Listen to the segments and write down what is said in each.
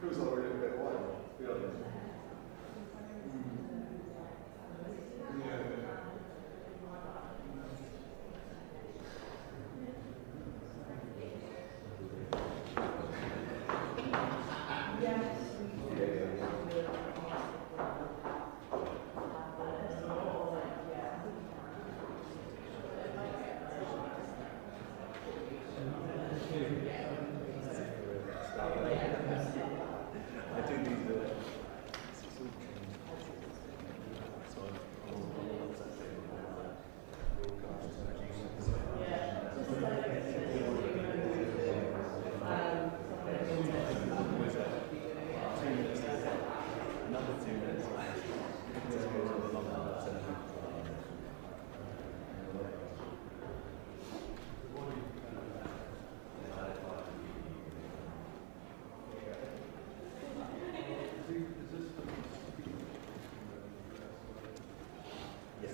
Feels like we're in a bit of wine, to be honest.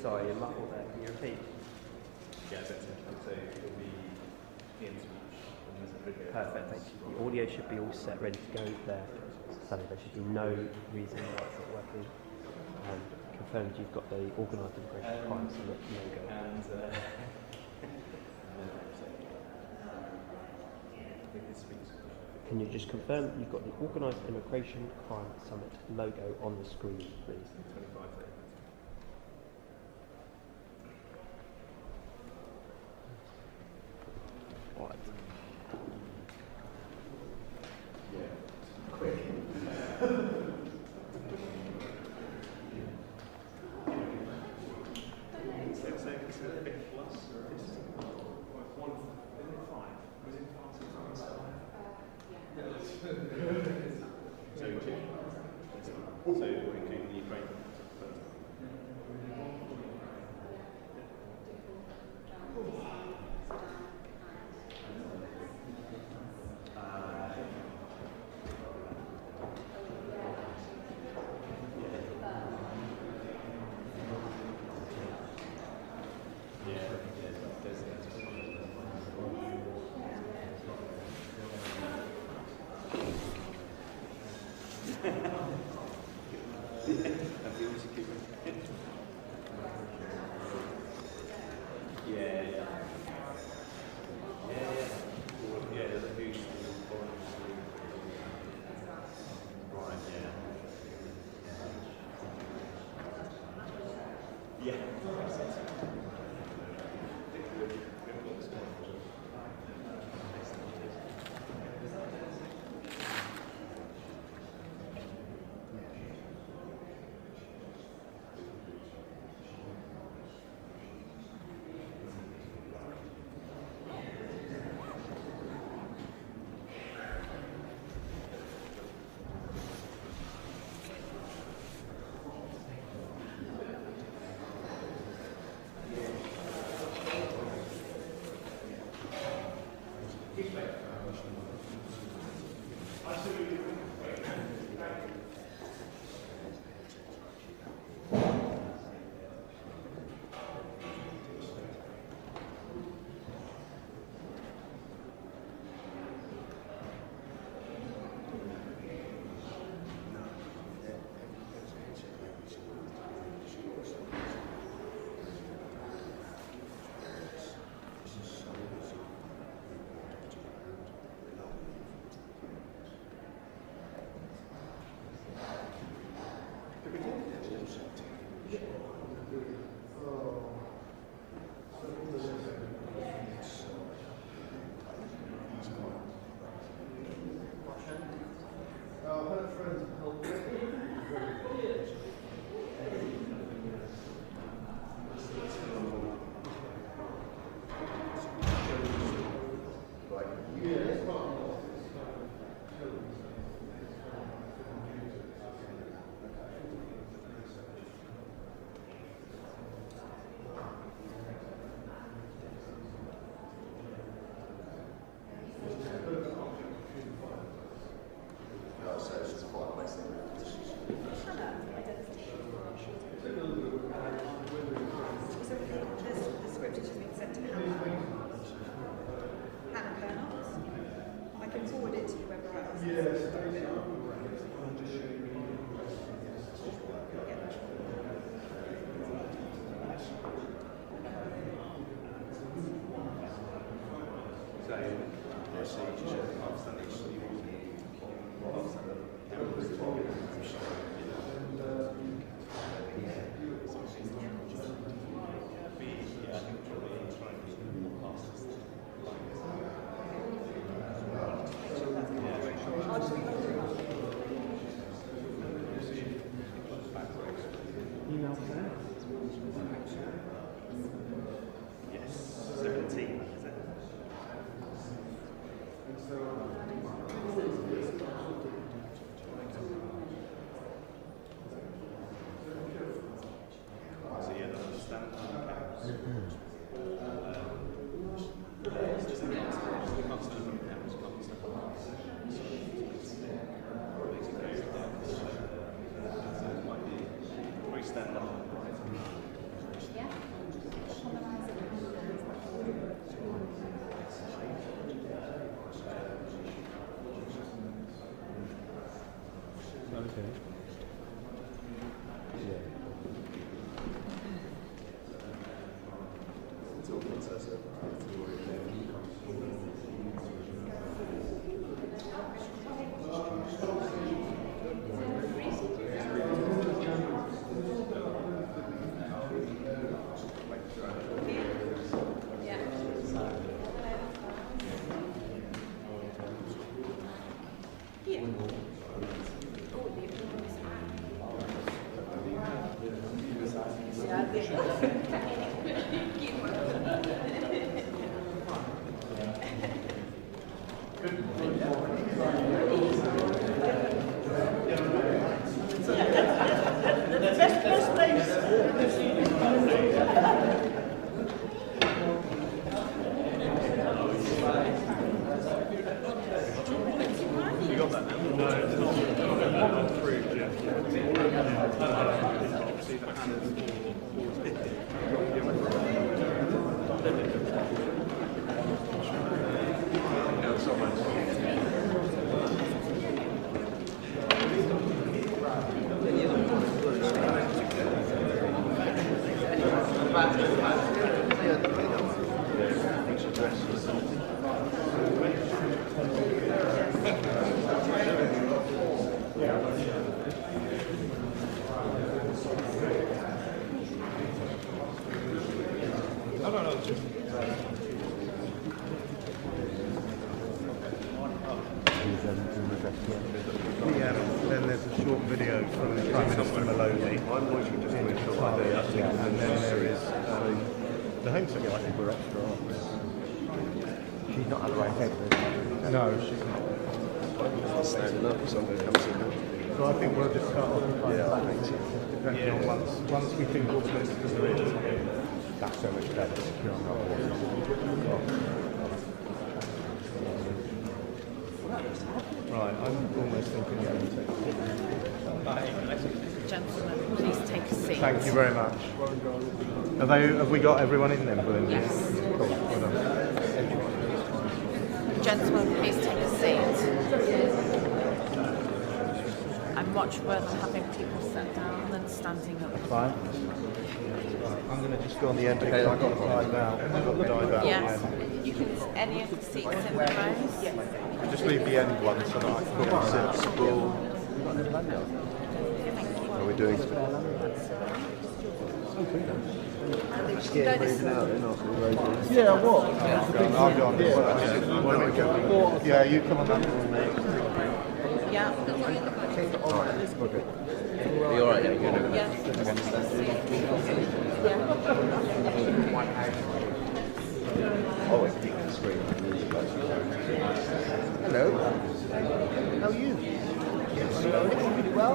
Sorry, you're muffled there. Can you repeat? Yeah, that's it. So it'll be in speech and there's a video. Perfect, thank you. The audio should be all set, ready to go there. So there should be no reason why it's not working. Confirmed you've got the organised immigration crime summit logo. Can you just confirm you've got the Organised Immigration Crime Summit logo on the screen, please? 25 seconds. Right. Yeah, quick. So including the Ukraine. Then there's a short video from Prime Minister Maloney. And then there is the Home Secretary. I think we're extra, aren't we? She's not at the right head. No, she's not. Standing up, so I'm going to come to her. So I think we'll just start off with Yeah, I think so. depending on once we think all the ministers are in. That's so much better. Right, I'm almost thinking we're going to take Gentlemen, please take a seat. Thank you very much. Have we got everyone in then, Belinda? Yes. Cool. Well done. Gentlemen, please take a seat. I'm much rather having people sit down than standing up. Fine. Right, I'm going to just go on the end because I've got to dive out. I've got to dive out. Yes. You can any of the seats in the rows. Yes. Just leave the end one so that I can go and sit. School. Are we doing Yeah, what? I'll go on this one. Yeah, you come on that one. Yeah. Okay. Are you alright? Yeah, you're good. Yes. Yeah. Oh, wait, you can scream. Hello. How are you? Yes, really well.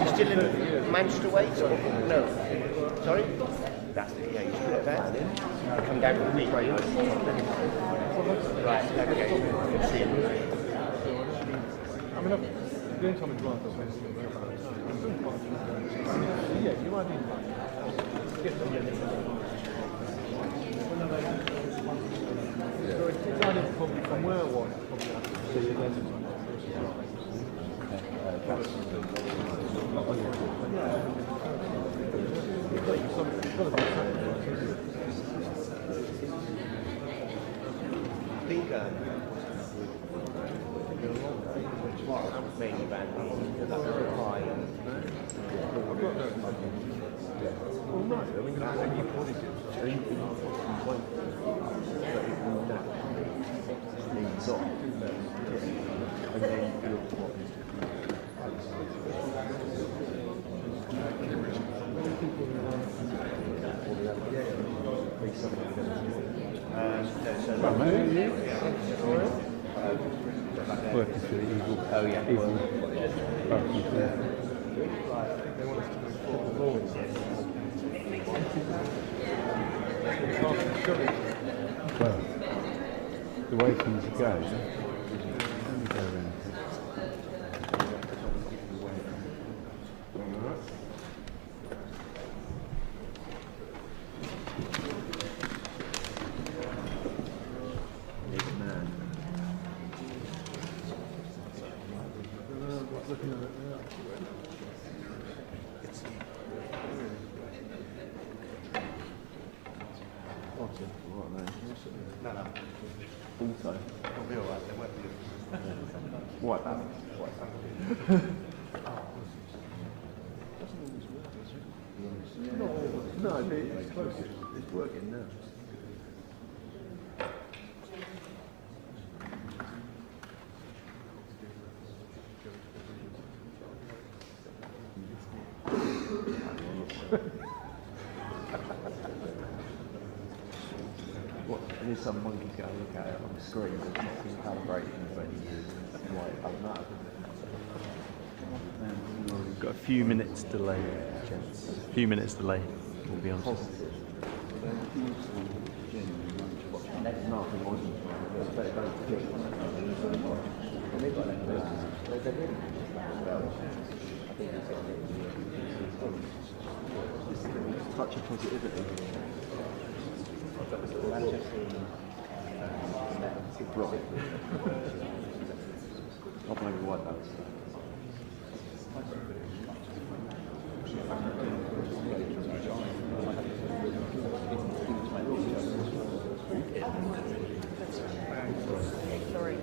You still in Manchester way? No. Sorry? That's it, yeah, you still at that. Come down with me. Right, okay. Good to see you. I mean, I'm doing something to answer. Yeah, you might be fine. So it's decided probably from where I was, probably have to see again. Mainly bad. Well, no, I mean, that's any positives. Anything positive, that it will naturally leads on. And then you look at what is working for the evil. Oh yeah, evil. Well, the way things are going, let me go around. Big man. Looking at it now. No. Also, it'll be alright, there won't be white balance. No, it's close. It's working now. What? And there's some monkeys going to look at it on the screen that's not been calibrated in 20 years. Like, I don't know. We've got a few minutes delay, gents. A few minutes delay, we'll be on. Touch of positivity. Right. I'll play with white balance. Sorry.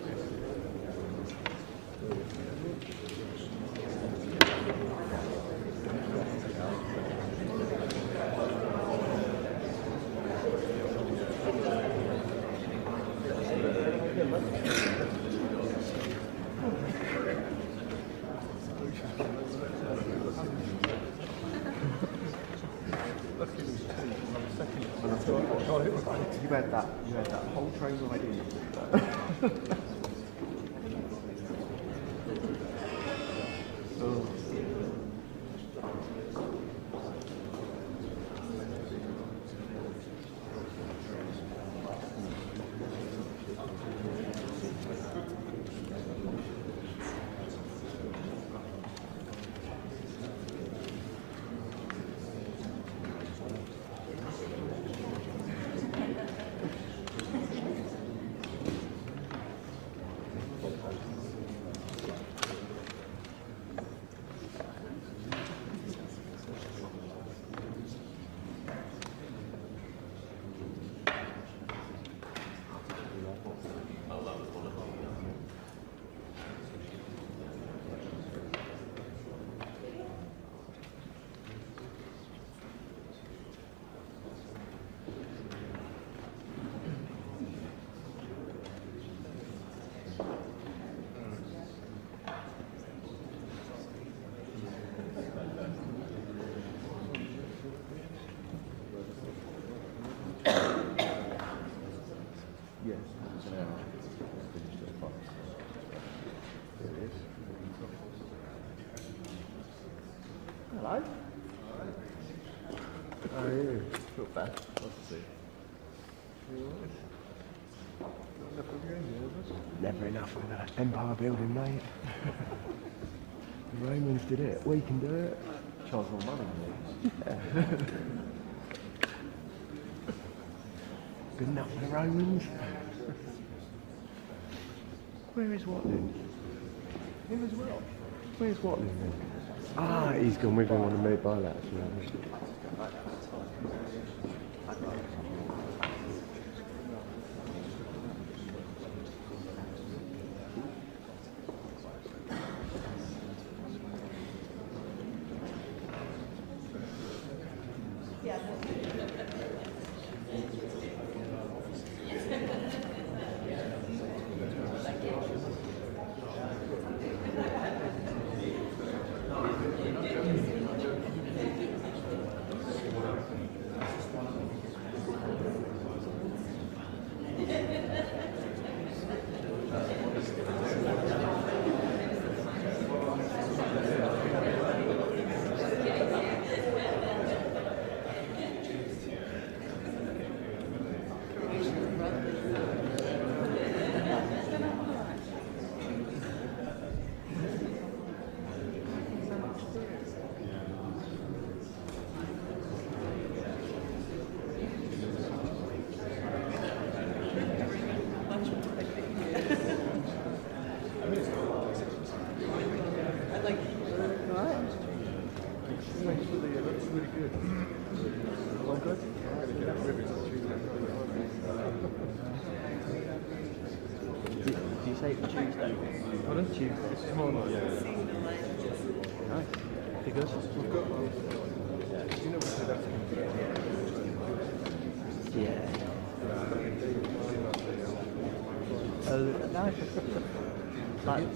You had that whole train of ideas. Hello? How are you? Not bad. Nice to see you. Never enough of that empire building, mate. The Romans did it. We can do it. Charge more money, mate. Yeah. Good enough for the Romans. Where is Watling? Him as well. Where's Watling then? Ah, he's gone with him on the move by that. say it was Tuesday? Pardon? Tuesday. It's tomorrow night. Nice. Be good. We've got one. You know, we said that's Yeah. Nice. Like,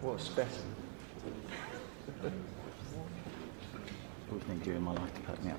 what a specimen. Always been during my life to put me up.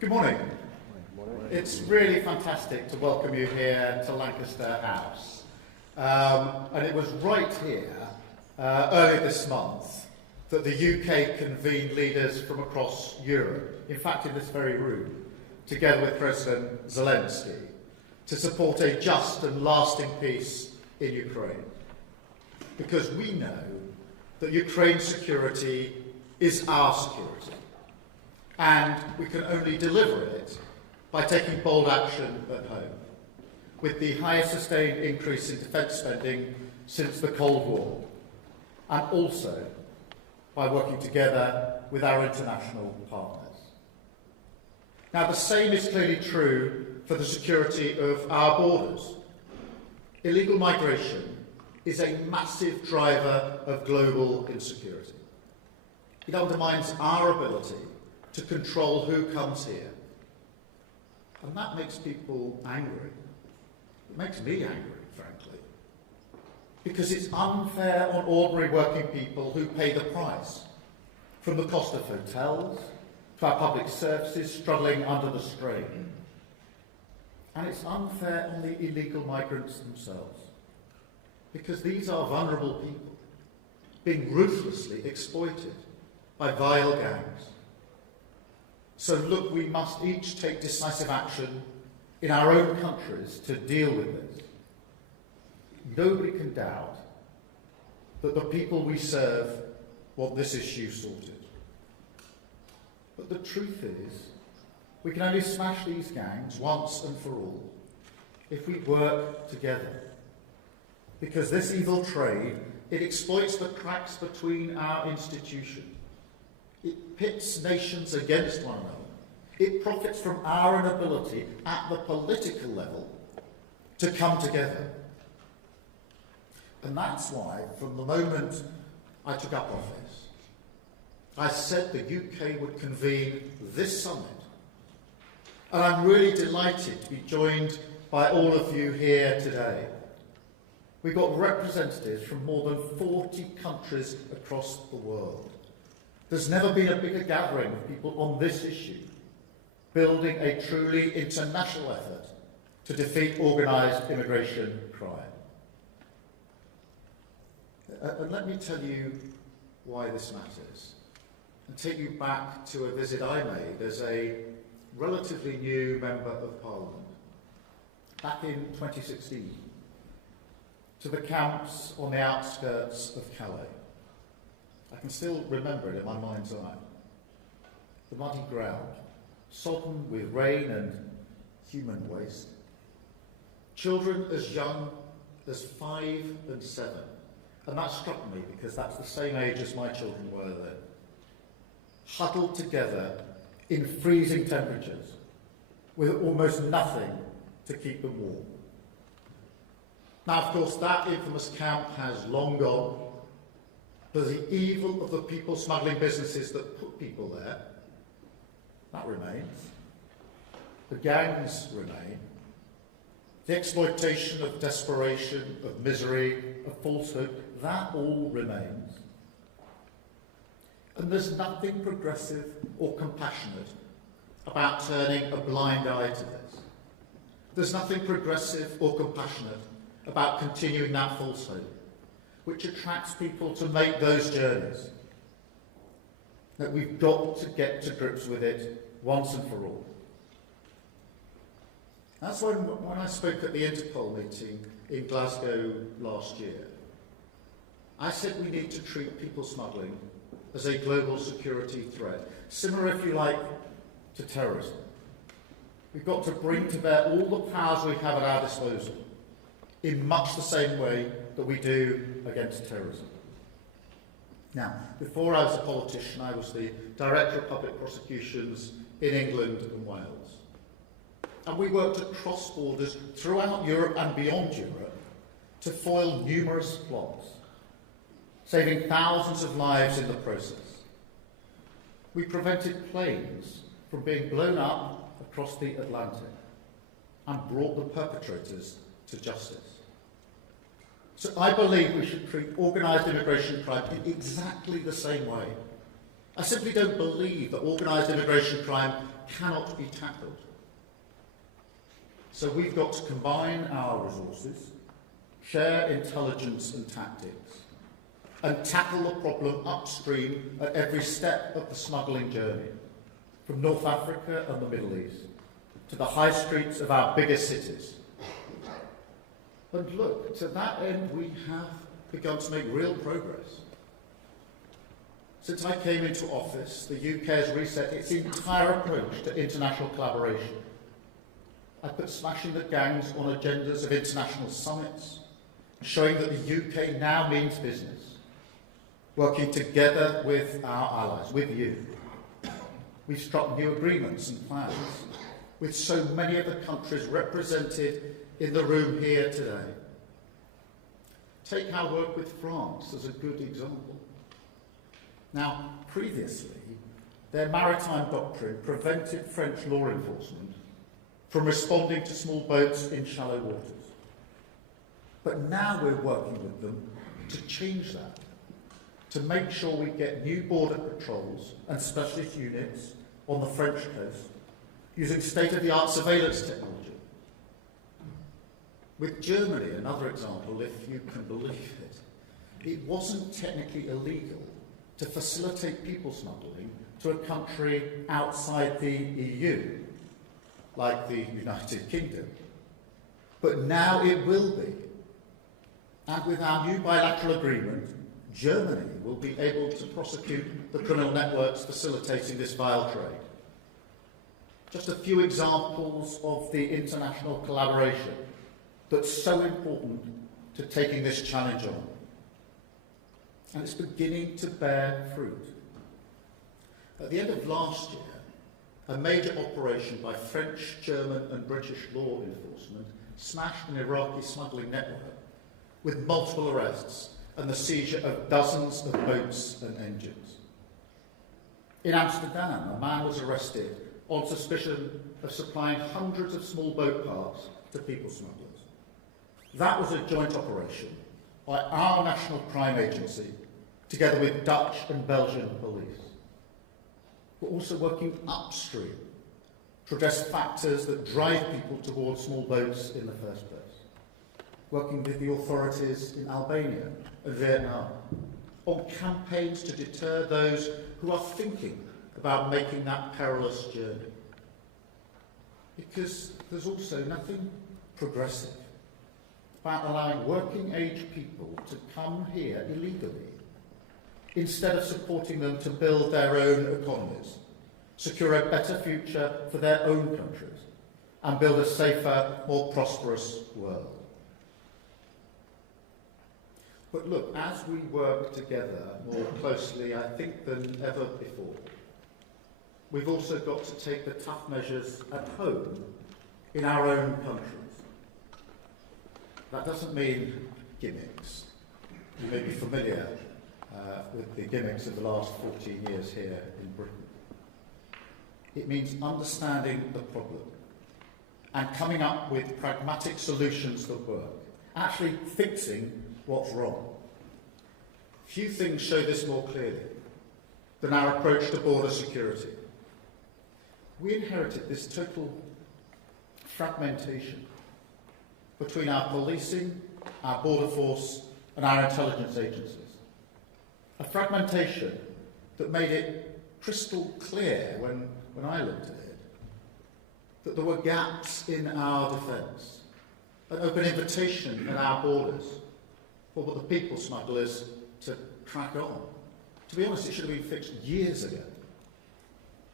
Good morning. It's really fantastic to welcome you here to Lancaster House. And it was right here, earlier this month, that the UK convened leaders from across Europe, in fact in this very room, together with President Zelensky, to support a just and lasting peace in Ukraine. Because we know that Ukraine's security is our security. And we can only deliver it by taking bold action at home, with the highest sustained increase in defence spending since the Cold War, and also by working together with our international partners. Now, the same is clearly true for the security of our borders. Illegal migration is a massive driver of global insecurity. It undermines our ability to control who comes here. And that makes people angry. It makes me angry, frankly. Because it's unfair on ordinary working people who pay the price, from the cost of hotels to our public services struggling under the strain. And it's unfair on the illegal migrants themselves, because these are vulnerable people being ruthlessly exploited by vile gangs. So look, we must each take decisive action in our own countries to deal with this. Nobody can doubt that the people we serve want this issue sorted. But the truth is, we can only smash these gangs once and for all if we work together. Because this evil trade, it exploits the cracks between our institutions. It pits nations against one another. It profits from our inability at the political level to come together. And that's why, from the moment I took up office, I said the UK would convene this summit. And I'm really delighted to be joined by all of you here today. We've got representatives from more than 40 countries across the world. There's never been a bigger gathering of people on this issue, building a truly international effort to defeat organised immigration crime. And let me tell you why this matters, and take you back to a visit I made as a relatively new Member of Parliament back in 2016 to the camps on the outskirts of Calais. I can still remember it in my mind's eye. The muddy ground, sodden with rain and human waste. Children as young as 5 and 7. And that struck me because that's the same age as my children were then. Huddled together in freezing temperatures with almost nothing to keep them warm. Now, of course, that infamous camp has long gone. But the evil of the people smuggling businesses that put people there, that remains. The gangs remain. The exploitation of desperation, of misery, of falsehood, that all remains. And there's nothing progressive or compassionate about turning a blind eye to this. There's nothing progressive or compassionate about continuing that falsehood, which attracts people to make those journeys. That we've got to get to grips with it once and for all. That's when I spoke at the Interpol meeting in Glasgow last year, I said we need to treat people smuggling as a global security threat, similar, if you like, to terrorism. We've got to bring to bear all the powers we have at our disposal in much the same way that we do against terrorism. Now, before I was a politician, I was the Director of Public Prosecutions in England and Wales. And we worked across borders throughout Europe and beyond Europe to foil numerous plots, saving thousands of lives in the process. We prevented planes from being blown up across the Atlantic and brought the perpetrators to justice. So I believe we should treat organised immigration crime in exactly the same way. I simply don't believe that organised immigration crime cannot be tackled. So we've got to combine our resources, share intelligence and tactics, and tackle the problem upstream at every step of the smuggling journey, from North Africa and the Middle East to the high streets of our biggest cities. And look, to that end, we have begun to make real progress. Since I came into office, the UK has reset its entire approach to international collaboration. I put smashing the gangs on agendas of international summits, showing that the UK now means business. working together with our allies, with you. We've struck new agreements and plans with so many of the countries represented in the room here today. Take our work with France as a good example. Now, previously, their maritime doctrine prevented French law enforcement from responding to small boats in shallow waters. But now we're working with them to change that, to make sure we get new border patrols and specialist units on the French coast using state-of-the-art surveillance technology. With Germany, another example, if you can believe it, it wasn't technically illegal to facilitate people smuggling to a country outside the EU, like the United Kingdom. But now it will be. And with our new bilateral agreement, Germany will be able to prosecute the criminal networks facilitating this vile trade. Just a few examples of the international collaboration that's so important to taking this challenge on. And it's beginning to bear fruit. At the end of last year, a major operation by French, German and British law enforcement smashed an Iraqi smuggling network with multiple arrests and the seizure of dozens of boats and engines. In Amsterdam, a man was arrested on suspicion of supplying hundreds of small boat parts to people smugglers. That was a joint operation by our National Crime Agency, together with Dutch and Belgian police. We're also working upstream to address factors that drive people towards small boats in the first place. Working with the authorities in Albania and Vietnam on campaigns to deter those who are thinking about making that perilous journey. Because there's also nothing progressive about allowing working-age people to come here illegally, instead of supporting them to build their own economies, secure a better future for their own countries, and build a safer, more prosperous world. But look, as we work together more closely, I think, than ever before, we've also got to take the tough measures at home in our own countries. That doesn't mean gimmicks. You may be familiar with the gimmicks of the last 14 years here in Britain. It means understanding the problem and coming up with pragmatic solutions that work, actually fixing what's wrong. Few things show this more clearly than our approach to border security. We inherited this total fragmentation between our policing, our border force and our intelligence agencies. A fragmentation that made it crystal clear when I looked at it that there were gaps in our defence, an open invitation at our borders for the people smugglers to crack on. To be honest, it should have been fixed years ago.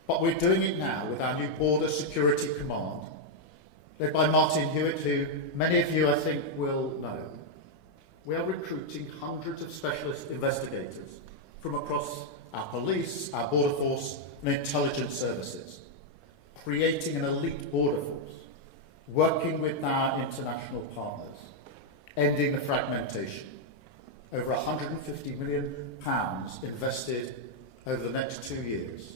But we're doing it now with our new Border Security Command, led by Martin Hewitt, who many of you, I think, will know. We are recruiting hundreds of specialist investigators from across our police, our border force and intelligence services, creating an elite border force, working with our international partners, ending the fragmentation. Over £150 million invested over the next 2 years.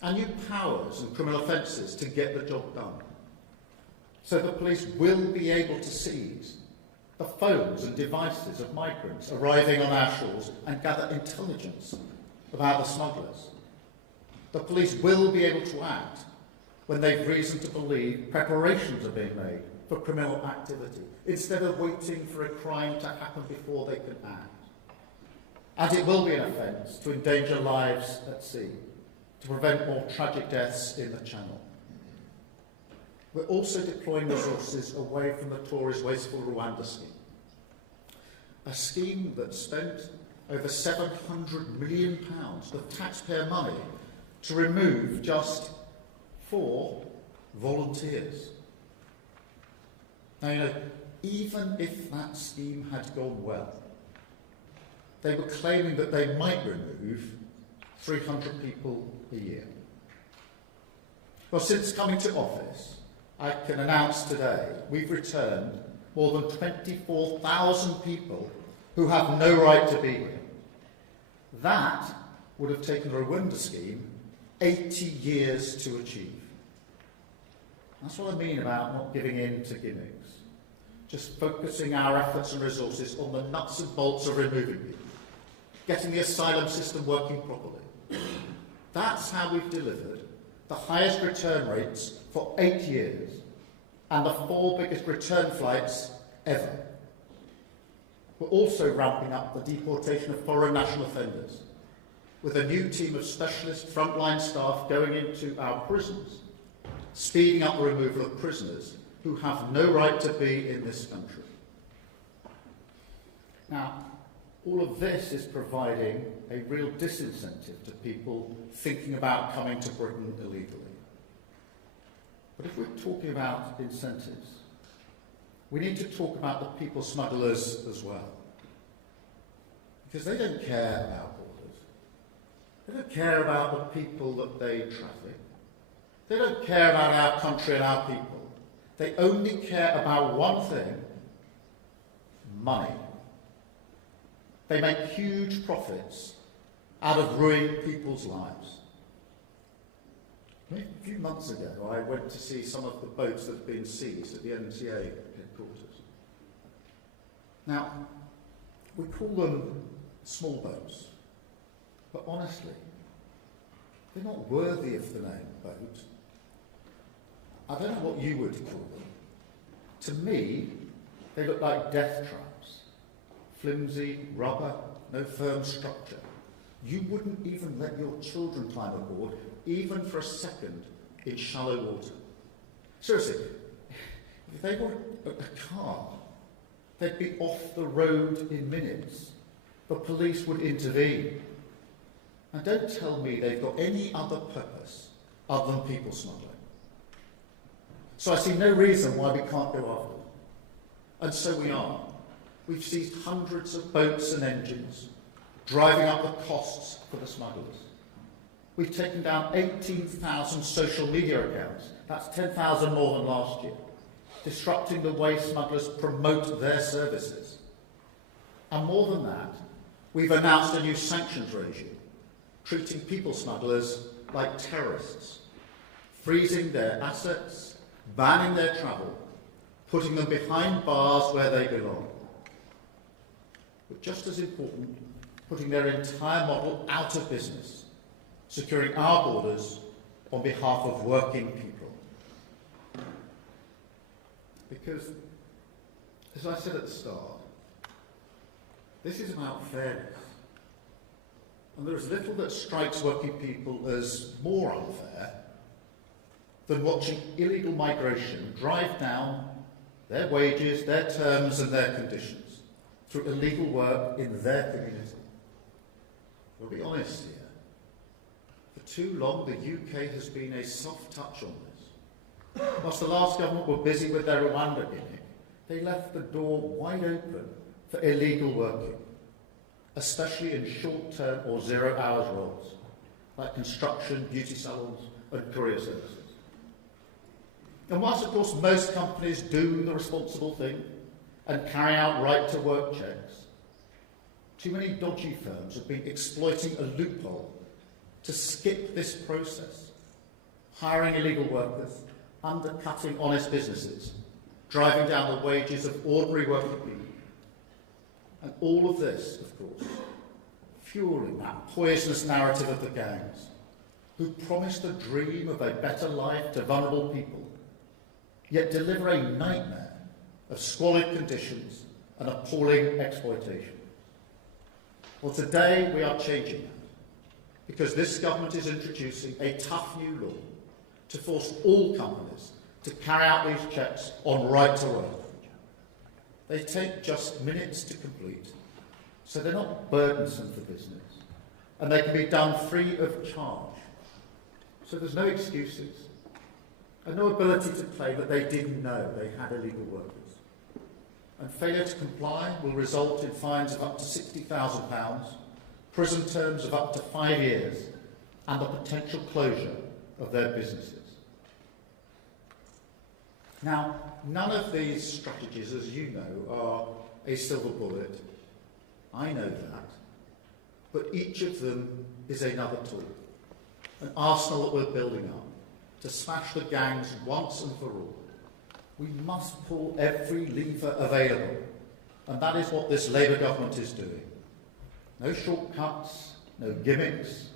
And new powers and criminal offences to get the job done. So the police will be able to seize the phones and devices of migrants arriving on our shores and gather intelligence about the smugglers. The police will be able to act when they've reason to believe preparations are being made for criminal activity, instead of waiting for a crime to happen before they can act. And it will be an offence to endanger lives at sea, to prevent more tragic deaths in the Channel. We're also deploying resources away from the Tories' wasteful Rwanda scheme. A scheme that spent over £700 million of taxpayer money to remove just 4 volunteers. Now, you know, even if that scheme had gone well, they were claiming that they might remove 300 people a year. Well, since coming to office, I can announce today we've returned more than 24,000 people who have no right to be here. That would have taken the Rwanda scheme 80 years to achieve. That's what I mean about not giving in to gimmicks. Just focusing our efforts and resources on the nuts and bolts of removing people, getting the asylum system working properly. That's how we've delivered the highest return rates for 8 years and the 4 biggest return flights ever. We're also ramping up the deportation of foreign national offenders, with a new team of specialist frontline staff going into our prisons, speeding up the removal of prisoners who have no right to be in this country. Now, all of this is providing a real disincentive to people thinking about coming to Britain illegally. But if we're talking about incentives, we need to talk about the people smugglers as well. Because they don't care about borders. They don't care about the people that they traffic. They don't care about our country and our people. They only care about one thing: money. They make huge profits out of ruining people's lives. A few months ago, I went to see some of the boats that had been seized at the NTA headquarters. Now, we call them small boats, but honestly, they're not worthy of the name boat. I don't know what you would call them. To me, they look like death traps. Flimsy, rubber, no firm structure. You wouldn't even let your children climb aboard, even for a second, in shallow water. Seriously, if they were a car, they'd be off the road in minutes. The police would intervene. And don't tell me they've got any other purpose other than people smuggling. So I see no reason why we can't go after them. And so we are. We've seized hundreds of boats and engines, driving up the costs for the smugglers. We've taken down 18,000 social media accounts. That's 10,000 more than last year, disrupting the way smugglers promote their services. And more than that, we've announced a new sanctions regime, treating people smugglers like terrorists, freezing their assets, banning their travel, putting them behind bars where they belong. But just as important, putting their entire model out of business, securing our borders on behalf of working people. Because, as I said at the start, this is about fairness. And there is little that strikes working people as more unfair than watching illegal migration drive down their wages, their terms and their conditions through illegal work in their community. We'll be honest here. For too long, the UK has been a soft touch on this. Whilst the last government were busy with their Rwanda gimmick, they left the door wide open for illegal working, especially in short-term or zero-hours roles, like construction, beauty salons and courier services. And whilst, of course, most companies do the responsible thing and carry out right-to-work checks, too many dodgy firms have been exploiting a loophole to skip this process, hiring illegal workers, undercutting honest businesses, driving down the wages of ordinary working people. And all of this, of course, fueling that poisonous narrative of the gangs, who promise the dream of a better life to vulnerable people, yet deliver a nightmare of squalid conditions and appalling exploitation. Well, today we are changing that, because this government is introducing a tough new law to force all companies to carry out these checks on right to work. They take just minutes to complete, so they're not burdensome for business, and they can be done free of charge. So there's no excuses, and no ability to claim that they didn't know they had illegal workers. and failure to comply will result in fines of up to £60,000, prison terms of up to 5 years, and the potential closure of their businesses. Now, none of these strategies, as you know, are a silver bullet. I know that. But each of them is another tool, an arsenal that we're building up to smash the gangs once and for all. We must pull every lever available, and that is what this Labour government is doing. No shortcuts, no gimmicks,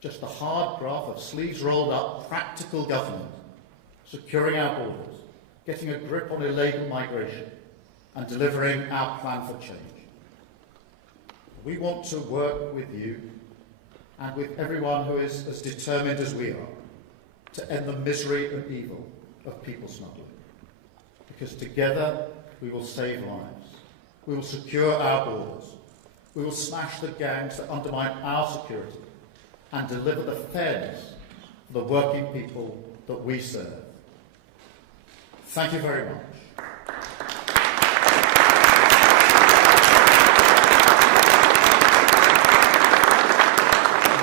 just a hard graft of sleeves rolled up, practical government, securing our borders, getting a grip on illegal migration, and delivering our plan for change. We want to work with you and with everyone who is as determined as we are to end the misery and evil of people smuggling. Because together we will save lives, we will secure our borders, we will smash the gangs that undermine our security and deliver the fairness for the working people that we serve. Thank you very much.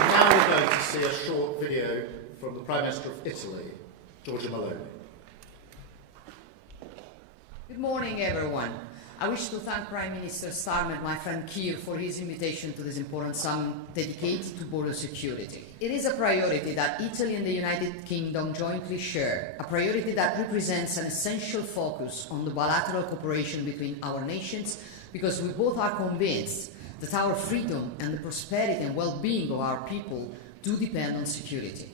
Now we're going to see a short video from the Prime Minister of Italy, Giorgia Meloni. Good morning, everyone. I wish to thank Prime Minister Starmer and my friend Keir for his invitation to this important summit dedicated to border security. It is a priority that Italy and the United Kingdom jointly share, a priority that represents an essential focus on the bilateral cooperation between our nations, because we both are convinced that our freedom and the prosperity and well-being of our people do depend on security.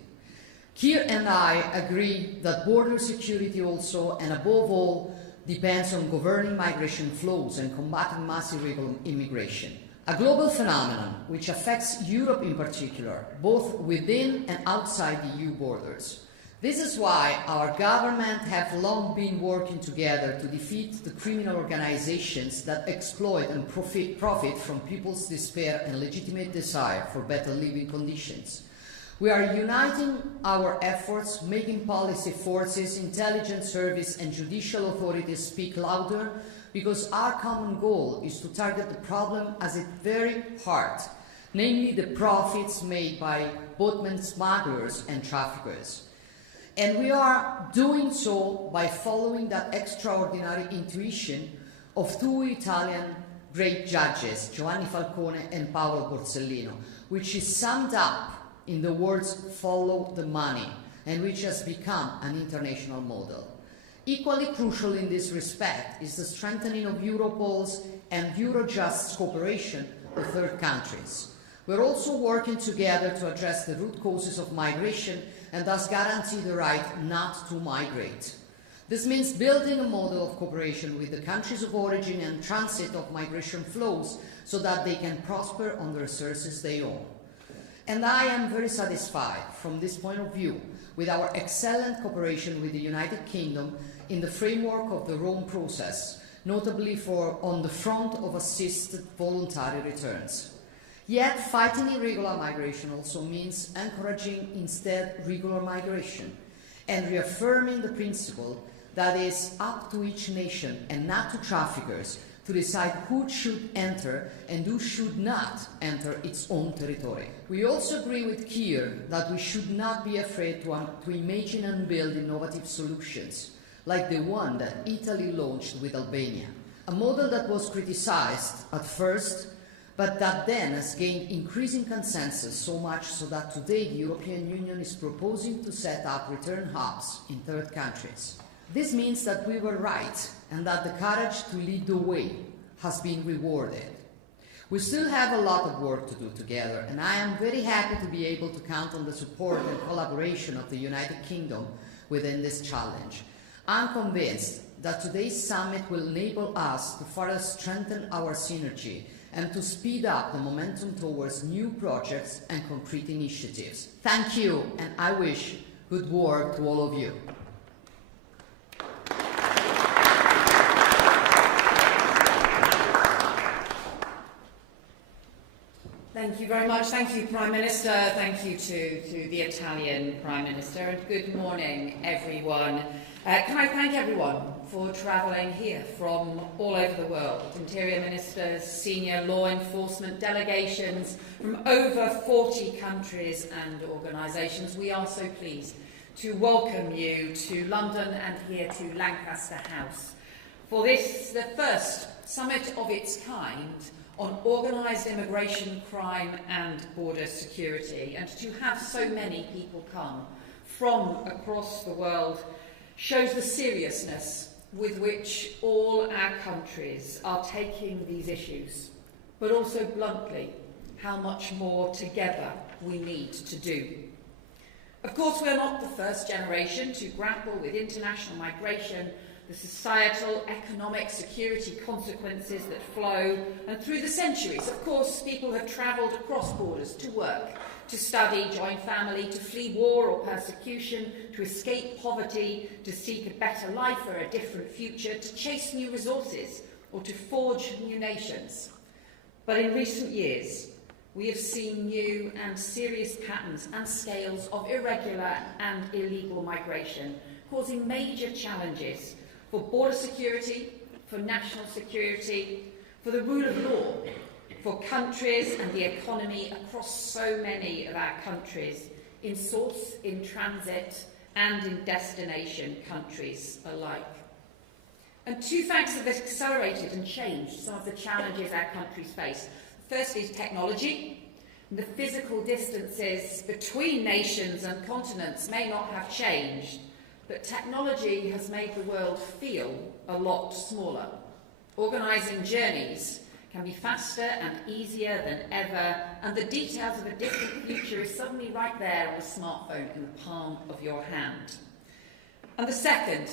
Keir and I agree that border security also, and above all, depends on governing migration flows and combating mass irregular immigration, a global phenomenon which affects Europe in particular, both within and outside the EU borders. This is why our government have long been working together to defeat the criminal organizations that exploit and profit from people's despair and legitimate desire for better living conditions. We are uniting our efforts, making policy forces, intelligence service and judicial authorities speak louder, because our common goal is to target the problem at its very heart, namely the profits made by boatmen smugglers and traffickers. And we are doing so by following that extraordinary intuition of two Italian great judges, Giovanni Falcone and Paolo Borsellino, which is summed up in the words "follow the money," and which has become an international model. Equally crucial in this respect is the strengthening of Europol's and Eurojust's cooperation with third countries. We're also working together to address the root causes of migration and thus guarantee the right not to migrate. This means building a model of cooperation with the countries of origin and transit of migration flows so that they can prosper on the resources they own. And I am very satisfied from this point of view with our excellent cooperation with the United Kingdom in the framework of the Rome process, notably on the front of assisted voluntary returns. Yet fighting irregular migration also means encouraging instead regular migration and reaffirming the principle that it is up to each nation and not to traffickers to decide who should enter and who should not enter its own territory. We also agree with Keir that we should not be afraid to imagine and build innovative solutions, like the one that Italy launched with Albania, a model that was criticized at first, but that then has gained increasing consensus, so much so that today the European Union is proposing to set up return hubs in third countries. This means that we were right and that the courage to lead the way has been rewarded. We still have a lot of work to do together, and I am very happy to be able to count on the support and collaboration of the United Kingdom within this challenge. I'm convinced that today's summit will enable us to further strengthen our synergy and to speed up the momentum towards new projects and concrete initiatives. Thank you, and I wish good work to all of you. Thank you very much. Thank you, Prime Minister. Thank you to the Italian Prime Minister. And good morning, everyone. Can I thank everyone for travelling here from all over the world. Interior ministers, senior law enforcement delegations from over 40 countries and organisations. We are so pleased to welcome you to London and here to Lancaster House for this, the first summit of its kind on organised immigration, crime and border security. And to have so many people come from across the world shows the seriousness with which all our countries are taking these issues, but also bluntly how much more together we need to do. Of course, we're not the first generation to grapple with international migration, the societal, economic, security consequences that flow, and through the centuries, of course, people have travelled across borders to work, to study, join family, to flee war or persecution, to escape poverty, to seek a better life or a different future, to chase new resources, or to forge new nations. But in recent years, we have seen new and serious patterns and scales of irregular and illegal migration, causing major challenges for border security, for national security, for the rule of law, for countries and the economy across so many of our countries, in source, in transit, and in destination countries alike. And two facts have accelerated and changed some of the challenges our countries face. Firstly is technology. The physical distances between nations and continents may not have changed, but technology has made the world feel a lot smaller. Organising journeys can be faster and easier than ever, and the details of a distant future is suddenly right there on a smartphone in the palm of your hand. And the second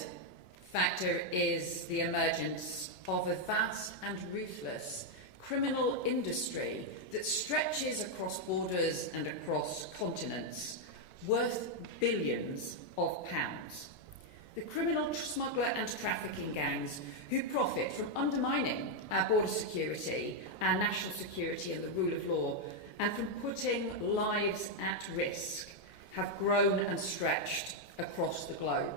factor is the emergence of a vast and ruthless criminal industry that stretches across borders and across continents, worth billions of pounds. The criminal smuggler and trafficking gangs who profit from undermining our border security, our national security and the rule of law, and from putting lives at risk, have grown and stretched across the globe.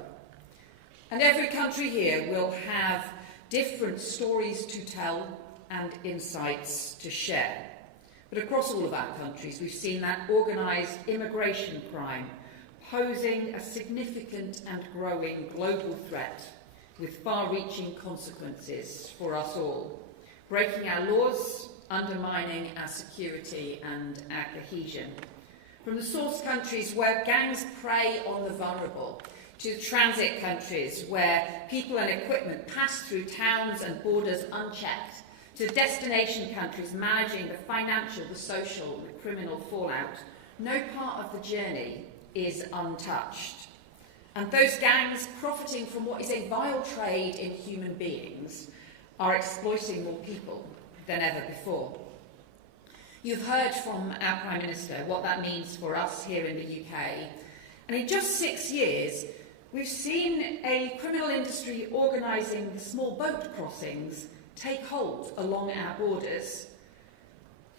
And every country here will have different stories to tell and insights to share. But across all of our countries, we've seen that organised immigration crime posing a significant and growing global threat with far-reaching consequences for us all, breaking our laws, undermining our security and our cohesion. From the source countries where gangs prey on the vulnerable, to the transit countries where people and equipment pass through towns and borders unchecked, to destination countries managing the financial, the social and the criminal fallout, no part of the journey is untouched. And those gangs, profiting from what is a vile trade in human beings, are exploiting more people than ever before. You've heard from our Prime Minister what that means for us here in the UK. And in just 6 years, we've seen a criminal industry organising the small boat crossings take hold along our borders.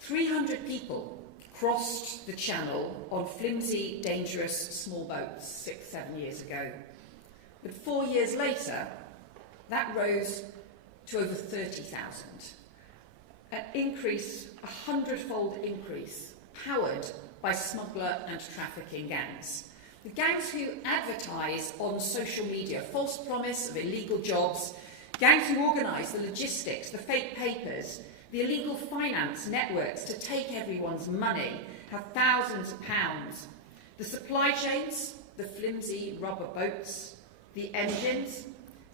300 people crossed the channel on flimsy, dangerous small boats 6-7 years ago. But 4 years later, that rose to over 30,000. An increase, a 100-fold increase, powered by smuggler and trafficking gangs. The gangs who advertise on social media false promise of illegal jobs, gangs who organise the logistics, the fake papers, the illegal finance networks to take everyone's money, have thousands of pounds. The supply chains, the flimsy rubber boats, the engines,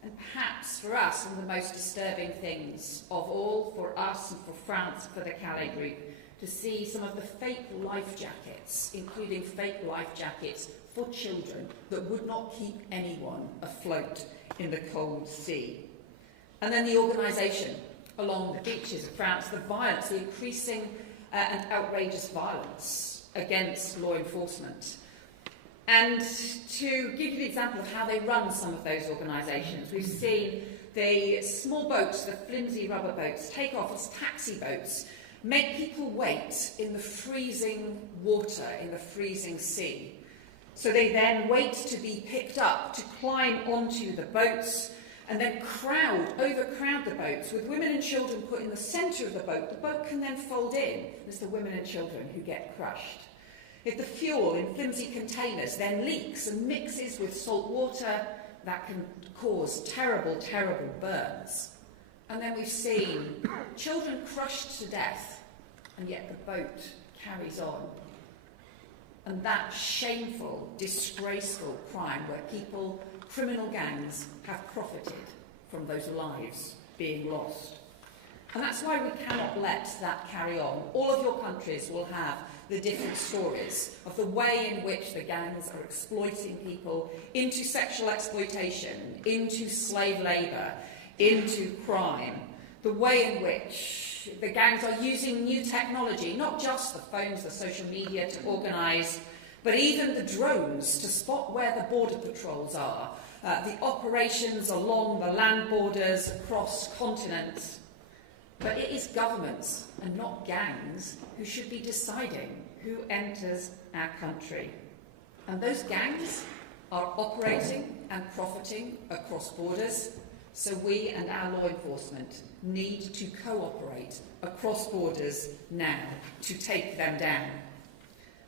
and perhaps for us one of the most disturbing things of all, for us and for France, for the Calais Group, to see some of the fake life jackets, including fake life jackets for children that would not keep anyone afloat in the cold sea. And then the organisation along the beaches of France, the violence, the increasing and outrageous violence against law enforcement. And to give you the example of how they run some of those organisations, we've seen the small boats, the flimsy rubber boats, take off as taxi boats, make people wait in the freezing water, in the freezing sea. So they then wait to be picked up, to climb onto the boats, and then overcrowd the boats, with women and children put in the centre of the boat can then fold in. It's the women and children who get crushed. If the fuel in flimsy containers then leaks and mixes with salt water, that can cause terrible, terrible burns. And then we've seen children crushed to death, and yet the boat carries on. And that shameful, disgraceful crime where criminal gangs have profited from those lives being lost. And that's why we cannot let that carry on. All of your countries will have the different stories of the way in which the gangs are exploiting people into sexual exploitation, into slave labour, into crime, the way in which the gangs are using new technology, not just the phones, the social media to organise, but even the drones to spot where the border patrols are, the operations along the land borders across continents. But it is governments and not gangs who should be deciding who enters our country. And those gangs are operating and profiting across borders, so we and our law enforcement need to cooperate across borders now to take them down.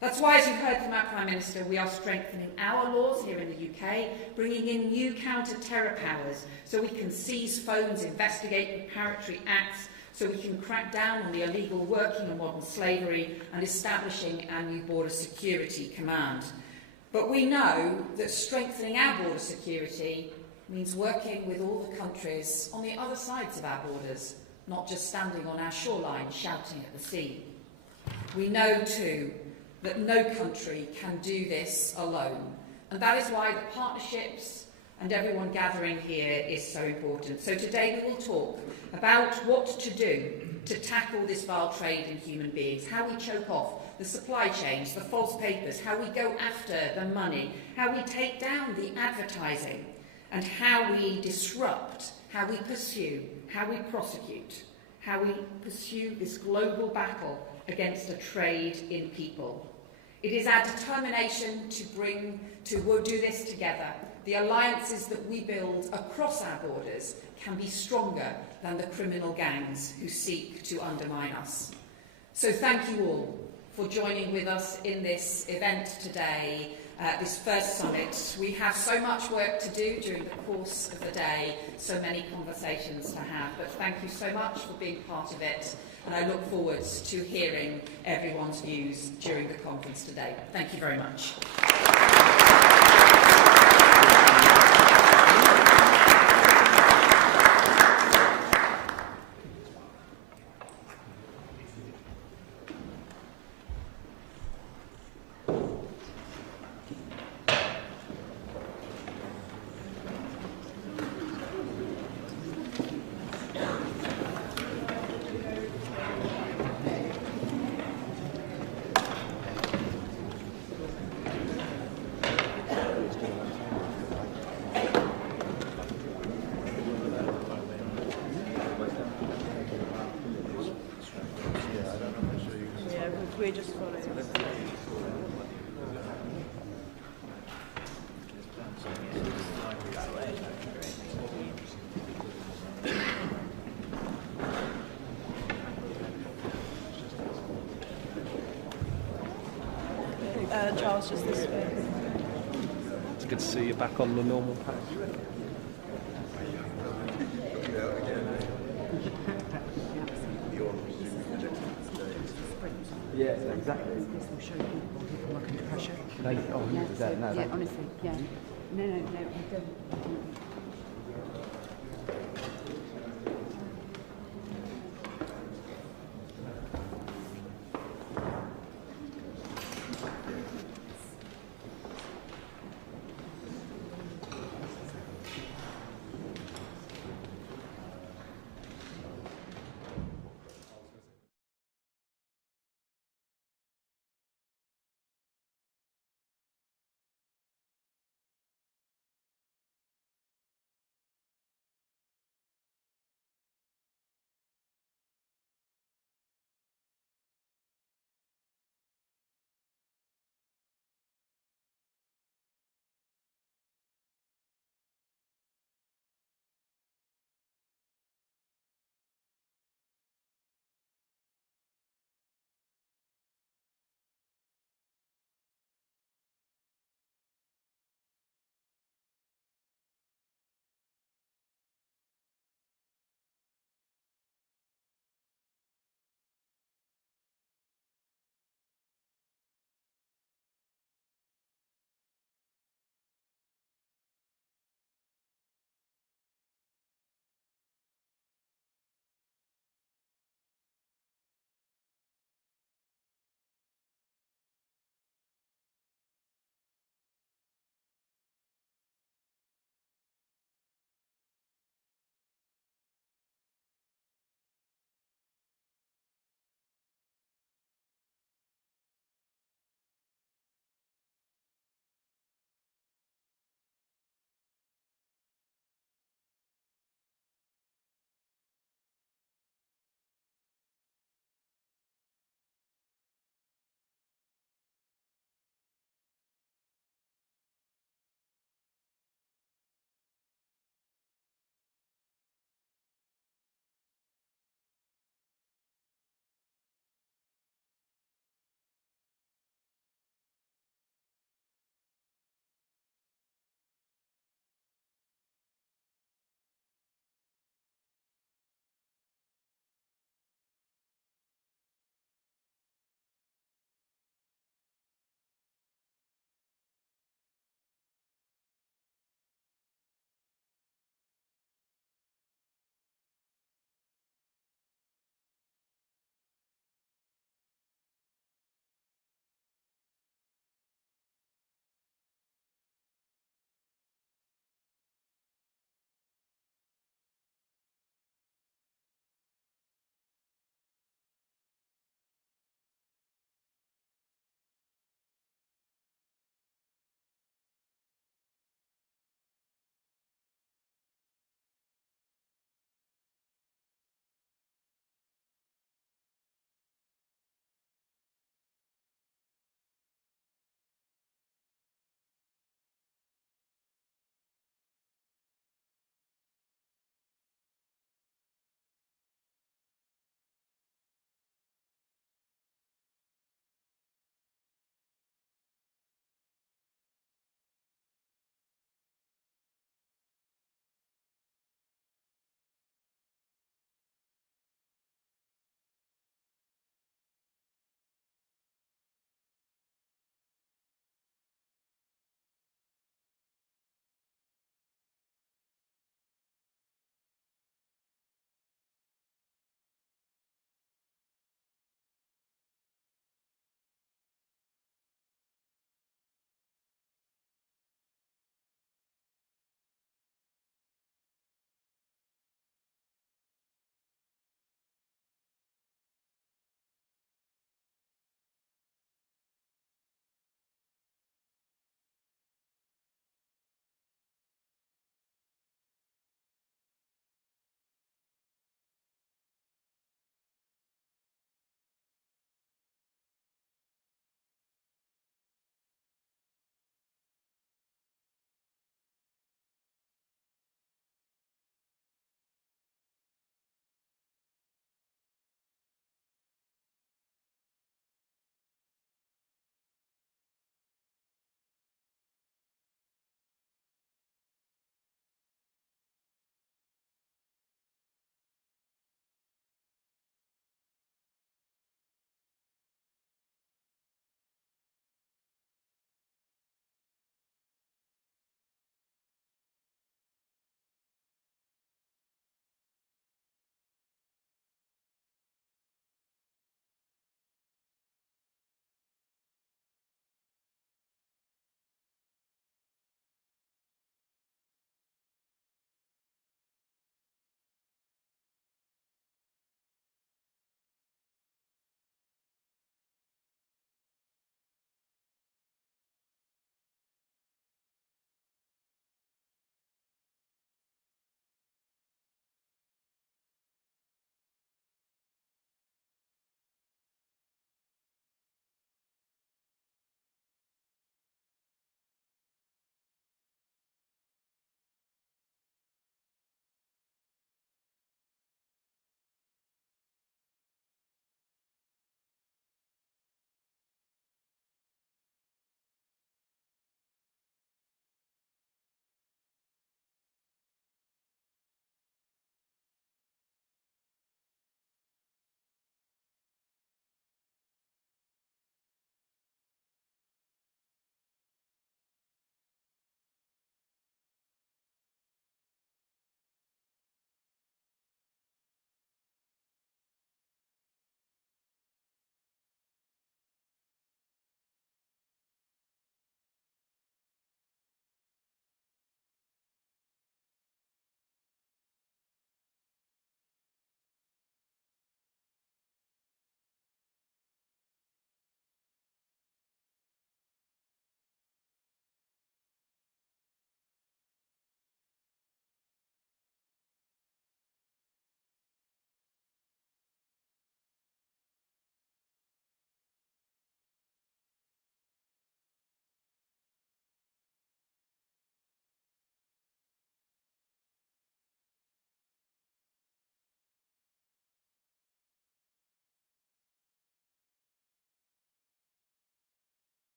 That's why, as you heard from our Prime Minister, we are strengthening our laws here in the UK, bringing in new counter-terror powers so we can seize phones, investigate preparatory acts, so we can crack down on the illegal working and modern slavery, and establishing our new Border Security Command. But we know that strengthening our border security means working with all the countries on the other sides of our borders, not just standing on our shoreline shouting at the sea. We know too that no country can do this alone, and that is why the partnerships and everyone gathering here is so important. So today we will talk about what to do to tackle this vile trade in human beings, how we choke off the supply chains, the false papers, how we go after the money, how we take down the advertising, and how we disrupt, how we pursue, how we prosecute, how we pursue this global battle against a trade in people. It is our determination to do this together. The alliances that we build across our borders can be stronger than the criminal gangs who seek to undermine us. So thank you all for joining with us in this event today, this first summit. We have so much work to do during the course of the day, so many conversations to have, but thank you so much for being part of it, and I look forward to hearing everyone's views during the conference today. Thank you very much. We're just following. Charles, just this way. It's good to see you back on the normal patch. Yeah, exactly. This will show people like under pressure. No, honestly, honestly, yeah. No, I don't.